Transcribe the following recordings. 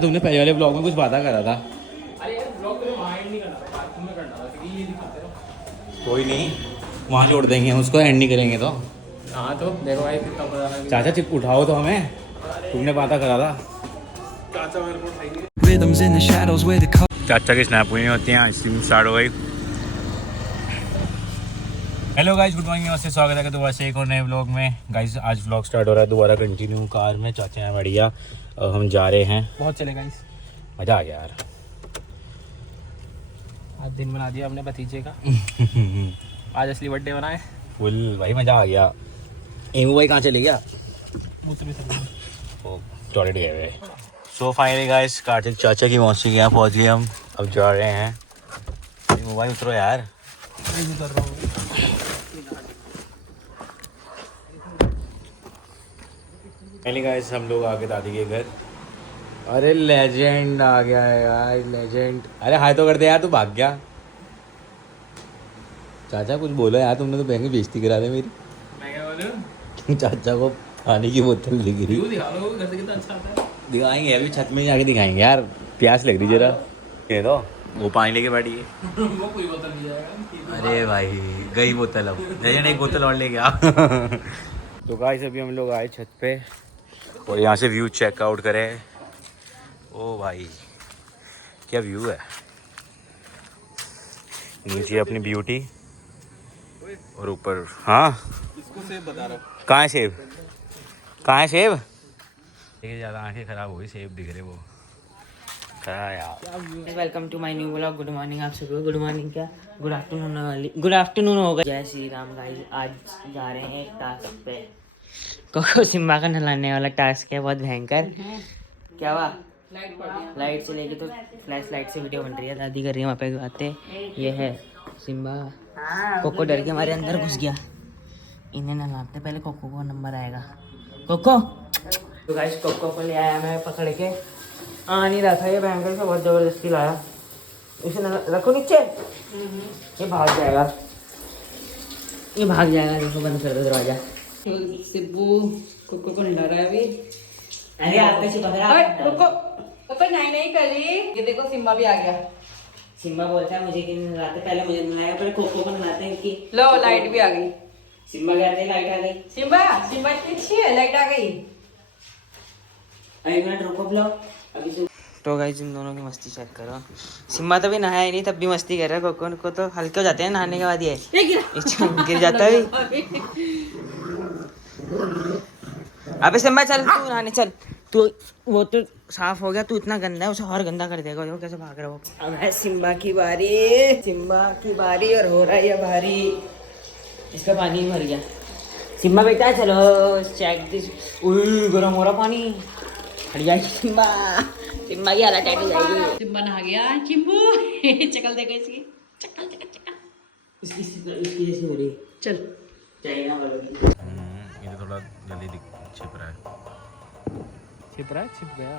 तुमने पहले वाले ब्लॉग में कुछ बात करा था। अरे यार ब्लॉग तो वहाँ एंड नहीं करना था, तुम्हें करना था क्योंकि ये दिखाते रहो। कोई नहीं, वहाँ जोड़ देंगे हम उसको, एंड नहीं करेंगे तो। हाँ तो देखो भाई कितना पता है। चाचा चिप उठाओ तो हमें, तुमने बात करा था। चाचा मेरे को उठाएंगे। चाचा की स्नैप हुई नहीं होती हैं, आइसक्रीम स्टार्ट हो गई। हेलो गाइस, गुड मॉर्निंग, नमस्ते, स्वागत है दोबारा से एक और नए व्लॉग में। गाइस आज व्लॉग स्टार्ट हो रहा है दोबारा कंटिन्यू कार में, चाचा हैं बढ़िया। अब हम जा रहे हैं, बहुत चले गाइस, मज़ा आ गया यार। आज दिन बना दिया अपने भतीजे का। आज असली बर्थडे बनाए फुल भाई, मज़ा आ गया। एमू भाई कहाँ चले गया? वो टॉयलेट गए हुए। सो फाइनली गाइस, कार्तिक चाचा की मौसी के यहाँ पहुँच गए हम। अब जा रहे हैं। एमू भाई उतरो यार। पहले गाइस हम लोग आ गए दादी के घर। अरे लेजेंड आ गया है यार, लेजेंड। अरे हाय तो कर दे यार, तू भाग गया। चाचा कुछ बोलो यार, तुमने तो बहन की बेइज्जती करा दी मेरी। मैं क्या बोलूं? चाचा को पानी की बोतल दिख रही। व्यू दिखा लो घर से कितना अच्छा आता है। दिखाएंगे अभी, छत में जाके दिखाएंगे यार। प्यास लग रही जरा, ये तो वो पानी लेके बैठी है। वो कोई बोतल नहीं जाएगा। अरे भाई गई बोतल, अब लेजेंड एक बोतल और ले गया। तो गाइस अभी हम लोग आए छत पे और यहाँ से व्यू चेकआउट करें। ओ भाई क्या व्यू है, नीचे अपनी ब्यूटी और ऊपर। हाँ इसको सेब बता रहा हूँ। कहाँ है सेब, कहाँ है सेब? देखिए ज़्यादा आंखें ख़राब हो गई, सेब दिख रहे वो खरा यार। Welcome to my new vlog. Good morning आप सभी को। गुड मॉर्निंग क्या, गुड आफ्टरनून वाली, गुड आफ्टरनून होगा। जय श्री राम गाइस, आज जा रहे हैं एक टास्क पे। कोको सिम्बा का नहलाने वाला टास्क है, बहुत भयंकर। क्या हुआ? लाइट से लेके तो फ्लैश लाइट से वीडियो बन रही है, दादी कर रही है वहाँ पे बातें। ये है सिम्बा। कोको डर के हमारे अंदर घुस गया। इन्हें नहलाते पहले, कोको को नंबर आएगा। कोको तो गाइस कोको को ले आया मैं पकड़ के। आ नहीं रहा था ये भयंकर से, बहुत ज़बरदस्ती लाया। इसे रखो नीचे, ये भाग जाएगा, ये भाग जाएगा। देखो बंद कर दो दरवाजा। सिब्बू कुक्कू को नहला रहा है अभी। अरे आप पे पकड़ा। रुको, पापा नहीं करी। ये देखो सिम्बा भी आ गया। सिम्बा बोलता है मुझे क्यों नहलाते, पहले मुझे नहलाया, पहले कोको को नहलाते हैं कि। लो लाइट भी आ गई। सिम्बा कहते हैं लाइट आ गई। सिम्बा इतनी अच्छी है, लाइट आ गई। एक मिनट रुको ब्लॉग अभी से। तो गाइस इन दोनों की मस्ती चेक करो। सिम्बा तो भी नहाया ही नहीं, तब भी मस्ती कर रहा है। कोको को तो हल्के हो जाते हैं नहाने के बाद, ये गिर जाता है। अबे सिम्बा चल तू नहाने चल। तू वो तो साफ हो गया, तू इतना गंदा है, उसे और गंदा कर देगा। देखो कैसे भाग रहा हो। अब है सिम्बा की बारी, सिम्बा की बारी और हो रहा है ये भारी। इसका पानी भर गया। सिम्बा बेटा चलो चेक दिस। गरम हो रहा पानी। हट जाए सिम्बा, सिम्बा की हालत टाइट हो जाएगी। सिम्बा नहा गया। चिंबू चकल देखो इसकी, चकल। इसकी जैसी हो रही है। चल चाहिए ना बोलो। ये थोड़ा जल्दी छिप रहा है, छिप रहा है, छिप गया।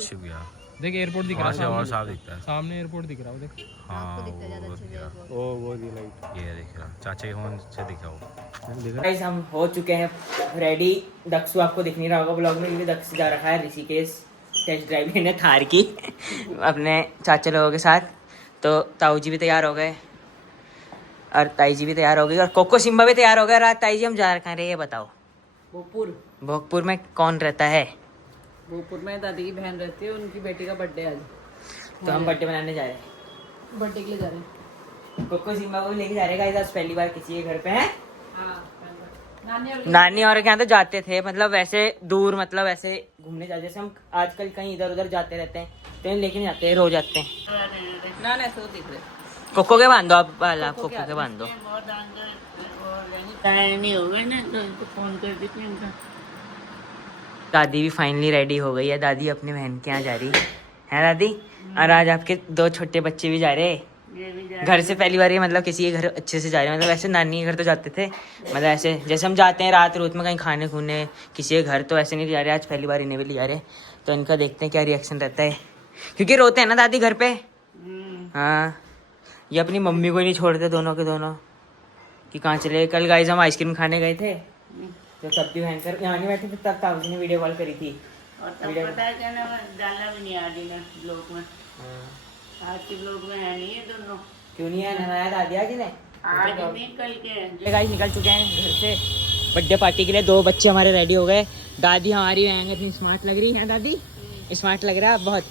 छिप गया। देख एयरपोर्ट दिख रहा वहाँ है से और सामने। साफ दिखता है। सामने एयरपोर्ट दिख रहा है, देख। हाँ वो दिख रहा, ओ वो दी लाइट ये दिख रहा, चाचा के फोन से दिखा वो। गाइस हम हो चुके हैं रेडी। दक्षु आपको दिख नहीं रहा होगा ब्लॉग में, क्योंकि दक्ष जा रखा है ऋषिकेश टेस्ट ड्राइव लेने थार की अपने चाचा लोगों के साथ। तो ताऊ जी भी तैयार हो गए और ताई जी भी तैयार हो गई और कोको सिम्बा भी तैयार हो गए। रात ताई जी हम जा रहे हैं, ये बताओ भोगपुर में कौन रहता है? भोजपुर में दादी की बहन रहती है, उनकी बेटी का बर्थडे आज। तो हम बर्थडे मनाने जा रहे हैं। बर्थडे के लिए जा रहे हैं। कोको सिम्बा को भी लेके जा रहे हैं। आज पहली बार किसी के घर पे हैं। नानी नानी और के यहाँ तो जाते थे, मतलब वैसे दूर, मतलब ऐसे घूमने जाते। जैसे हम आजकल कहीं इधर उधर जाते रहते हैं तो लेके नहीं जाते, रोज जाते हैं। ना ऐसे तो दिख रहे। कोको के बांधो आप बाल, आप कोको के बांधो। नहीं होगा ना तो इनको फोन कर देते हैं। दादी भी फाइनली रेडी हो गई है। दादी अपनी बहन के यहाँ जा रही है दादी। और आज आपके 2 छोटे बच्चे भी जा रहे हैं घर से पहली बार। ये मतलब किसी के घर अच्छे से जा रहे हैं, मतलब ऐसे नानी के घर तो जाते थे, मतलब ऐसे जैसे हम जाते हैं रात रूत में कहीं खाने खुने किसी के घर, तो ऐसे नहीं जा रहे। आज पहली बार इन्हें भी ले जा रहे हैं, तो इनका देखते हैं क्या रिएक्शन रहता है, क्योंकि रोते हैं ना दादी घर पे। हाँ ये अपनी मम्मी को नहीं छोड़ते दोनों के दोनों कि कहाँ चले। कल गाइस हम आइसक्रीम खाने गए थे, तो तब भी भयंकर यहाँ नहीं बैठे थे, तब ताऊ जी ने वीडियो कॉल करी थी और तब पता है क्या ना, डालना भी नहीं आदि ने ब्लॉग में। आज के ब्लॉग में है नहीं ये दोनों। क्यों नहीं है? नहाया दादी आज ने? आज नहीं कल के। गाइस निकल चुके हैं घर से बर्थडे पार्टी के लिए। 2 बच्चे हमारे रेडी हो गए। दादी हमारी आएंगे, इतनी स्मार्ट लग रही है दादी। स्मार्ट लग रहा है बहुत।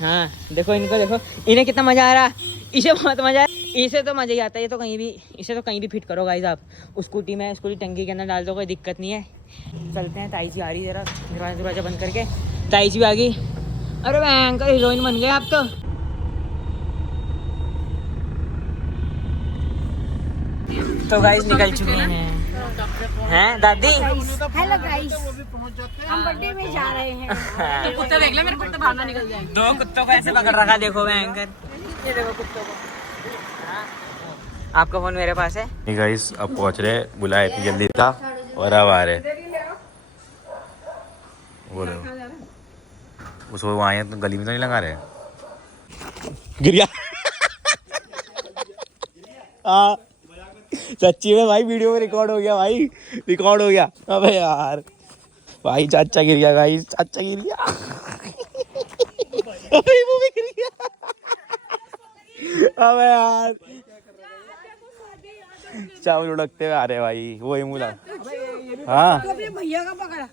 हाँ देखो इनको, देखो इन्हें कितना मजा आ रहा है। इसे बहुत मजा है, इसे तो मजा ही आता है। ये तो कहीं भी, इसे तो कहीं भी फिट करो गाइस आप। स्कूटी में, स्कूटी टंकी के अंदर डाल दो, कोई दिक्कत नहीं है। चलते हैं। ताई जी आ रही है, जरा दरवाजा बंद करके। ताई जी भी आ गई। अरे भयंकर हीरोइन बन गए आप तो। तो गाइस निकल चुके हैं दादी। हेलो गाइस, हम बर्थडे में जा रहे हैं। तो कुत्ते देख ले, मेरे कुत्ते बाहर ना निकल जाएंगे। 2 कुत्तों को ऐसे पकड़ रखा, देखो भयंकर। ये देखो कुत्तों को। आपका फोन मेरे पास है। गाइस अब पहुंच रहे, बुलाया इतनी जल्दी था और अब आ रहे। बोलो उसको वहाँ तो गली में तो नहीं लगा रहे। गिर गया। हाँ सच्ची में भाई, वीडियो में रिकॉर्ड हो गया भाई, रिकॉर्ड हो गया। अबे यार भाई चाचा गिर गया गाइस, चाचा गिर गया। अबे वो भी गिर गया। अबे यार चावल उड़कते हुए आ रहे भाई, वो ही मूला। हाँ अपने भैया का पकड़ा।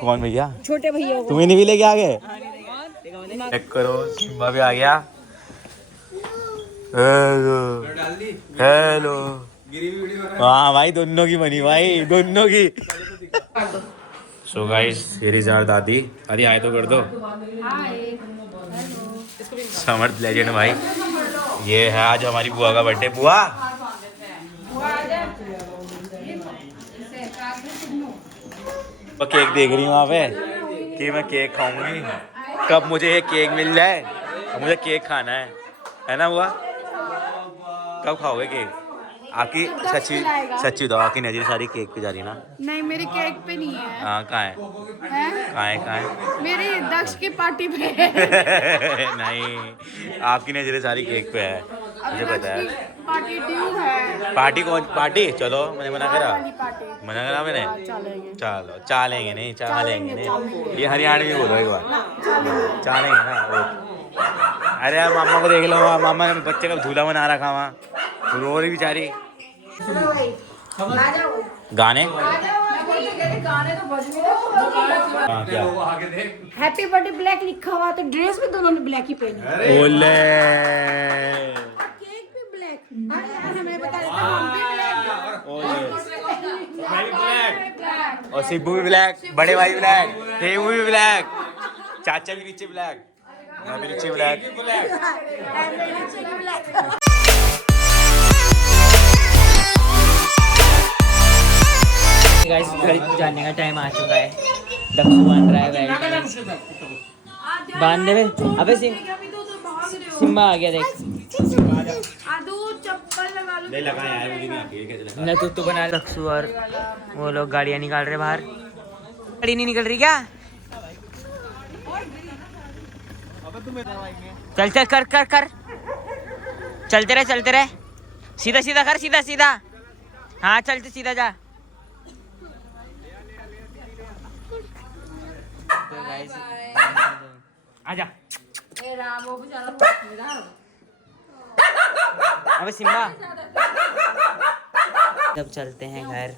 कौन भैया? छोटे भैया को। तुम्हें नहीं भी लेके आ गए? चेक करो, सिम्बा भी आ गया। Hello hello. हाँ भाई दोनों की बनी भाई, दोनों की। So guys here is our दादी। अरे आए तो कर दो। समर्थ लेजेंड भाई। ये है आज हमारी बुआ का बर्थडे। बुआ मैं केक देख रही हूँ वहाँ पे कि मैं केक खाऊंगी। कब मुझे ये केक मिल जाए, मुझे केक खाना है ना बुआ? कब खाओगे केक? आपकी सच्ची सच्ची बताओ, आपकी नजर सारी केक पे जा रही ना? नहीं मेरे केक पे नहीं है। हाँ कहाँ है? कहाँ है? मेरी दक्ष की पार्टी पे। नहीं आपकी नजरें सारी केक पे है, मुझे पता है। पार्टी ड्यू है। पार्टी कौन पार्टी? चलो मैंने मना करा, पार्टी मना करा मैंने। चलेंगे। चलो चालेंगे नहीं, चालेंगे नहीं। ये हरियाणवी बोलो एक बार, चालेंगे ना वो। अरे यार मामा को देख लो, मामा ने बच्चे का झूला बना रखा वहाँ, रो रही बेचारी। गाने हाँ, क्या? हैप्पी बर्थडे ब्लैक लिखा हुआ, तो ड्रेस भी दोनों ने ब्लैक ही पहनी। ओले केक भी ब्लैक। अरे यार हमें बता देता, हम भी ब्लैक। और सिब्बू भी ब्लैक, बड़े भाई ब्लैक, हेमू भी ब्लैक, चाचा भी नीचे ब्लैक, मैं भी नीचे ब्लैक। गाइस घर जाने का टाइम आ चुका है। दक्षु बांध रहा है बैग, बांधने में। अबे सिम्बा आ गया देख। नहीं लगा यार, मुझे नहीं आती है कैसे लगा। न तू बना। दक्षु और वो लोग गाड़ियाँ निकाल रहे बाहर। गाड़ी नहीं निकल रही क्या? चल चल कर कर कर, चलते रहे चलते रहे। सीधा सीधा कर, सीधा सीधा। हाँ चलते सीधा जा। तो गाइस आजा। अबे सिम्बा जब चलते हैं घर,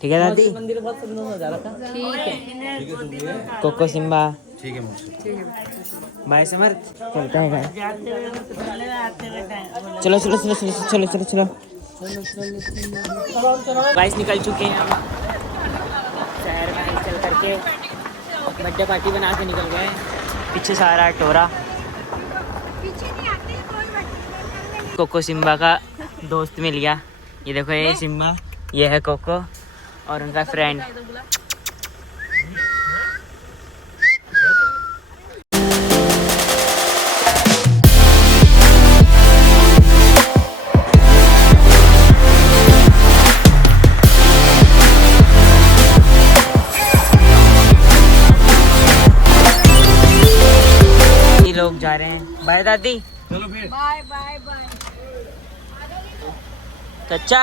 ठीक है दादी? मंदिर बहुत सुंदर हो जा रहा था। ठीक है कोको सिम्बा, ठीक है मुझसे बाय समर्थ। चलते हैं घर। चलो चलो चलो चलो चलो चलो चलो। गाइस निकल चुके हैं हम शहर में, चल करके बर्थडे पार्टी बना के निकल गए। पीछे सारा टोरा। कोको सिम्बा का दोस्त मिल गया। ये देखो ये सिम्बा, ये है कोको और उनका फ्रेंड। लोग जा रहे हैं। बाय दादी। Bye bye bye. चाचा